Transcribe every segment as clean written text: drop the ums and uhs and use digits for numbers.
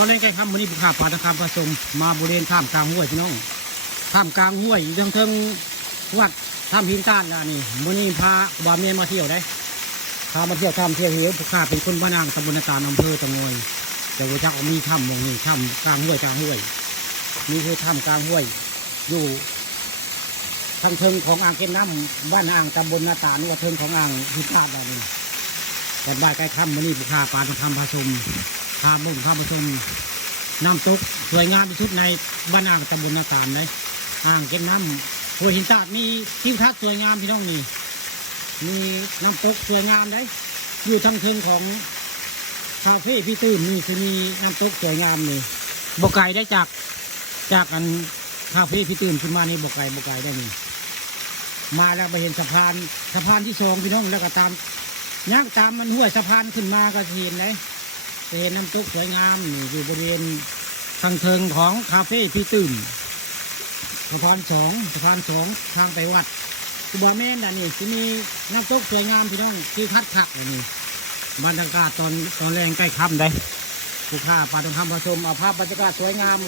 อนแรกใกล้ค่ำวันนี้บุคคาปาตะคำผสมมาบริเวณท่ามกลางห้วยพี่น้องท่ามกลางห้วยเทิงวัดท่ามหินต้านแล้วนี่วันนี้พาบาเมียนมาเที่ยวได้พามาเที่ยวท่ามเที่ยวเหวบุคคาเป็นคนบ้านนางตำบลนาตาลอำเภอตะงอยแต่ว่าจักมีถ้ำมองนี่ถ้ำกลางห้วยนี่คือถ้ำกลางห้วยอยู่ทางเทิงของอ่างเก็บน้ำบ้านอ่างตำบลนาตาลนี่ว่าเทิงของอ่างหินต้านแล้วนี่แต่บ้านใกล้ค่ำวันนี้บุคคาปาตะคำผสมพาบุญพาผสมน้ำตกสวยงามที่สุดในบ้านอ่างตำบลนาตาลเลยอ่างเก็บน้ำหัวหินตาดมีทิวทัศน์สวยงามพี่น้องนี่มีน้ำตกสวยงามเลยอยู่ทางเทิงของคาเฟ่พี่ตื่นนี่จะมีน้ำตกสวยงามนี่บกไก่ได้จากอันคาเฟ่พี่ตื่นขึ้นมานี่บกไก่ได้นี่มาแล้วไปเห็นสะพานที่สองพี่น้องแล้วก็ตามย่างตามมันห้วยสะพานขึ้นมาก็เห็นเลยจะเห็นน้ำตกสวยงามอยู่บริเวณทางเทิงของคาเฟ่พี่ตื่นสะพานสองทางไปวัดกุบาแม่นนี่จะมีน้ำตกสวยงามพี่น้องที่คัดคักนี่บรรยากาศตอนแรงใกล้ค่ำได้ผู้ค้าปลาต้องทำผสมเอาภาพบรรยากาศสวยงาม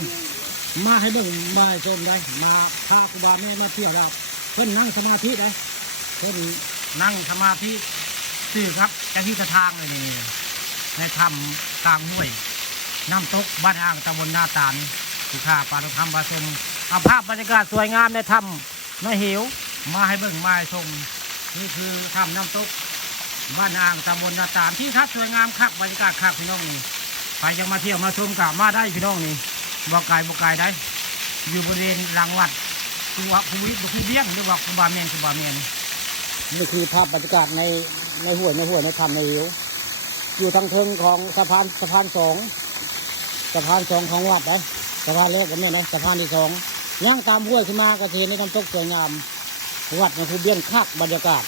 มาให้เบิ่งมาชมได้มาพากุบาแม่มาเที่ยวแล้วเพิ่นนั่งสมาธิได้เพิ่นนั่งสมาธิสื่อครับจะที่ทางเลยนี่ในถ้ำกลางห้วยน้ำตกบ้านอ่างตำบลนาตาลผู้ค้าปลาต้องทำผสมเอาภาพบรรยากาศสวยงามในถ้ำในเหวมาให้เบิ่งมาให้ชมนี่คือถ้ำน้ำตกบ้านอ่างตำบลนาตาลที่ทัศน์สวยงามคักบรรยากาศคักพี่น้องนี่ไปยังมาเที่ยวมาชมกะมาได้พี่น้องนี่บ่ไกลได้อยู่บริเวณหลังวัดภูวิทย์ภูเบี้ยงหรือว่าภูบาเมียนนี่คือภาพบรรยากาศในห้วยในถ้ำในเหวอยู่ทางเทิงของสะพานสองของวัดนะสะพานแรกแบบนี้นะสะพานที่สองย่างตามห้วยขึ้นมากระเทนในน้ำตกสวยงามวัดในภูเบี้ยงคักบรรยากาศ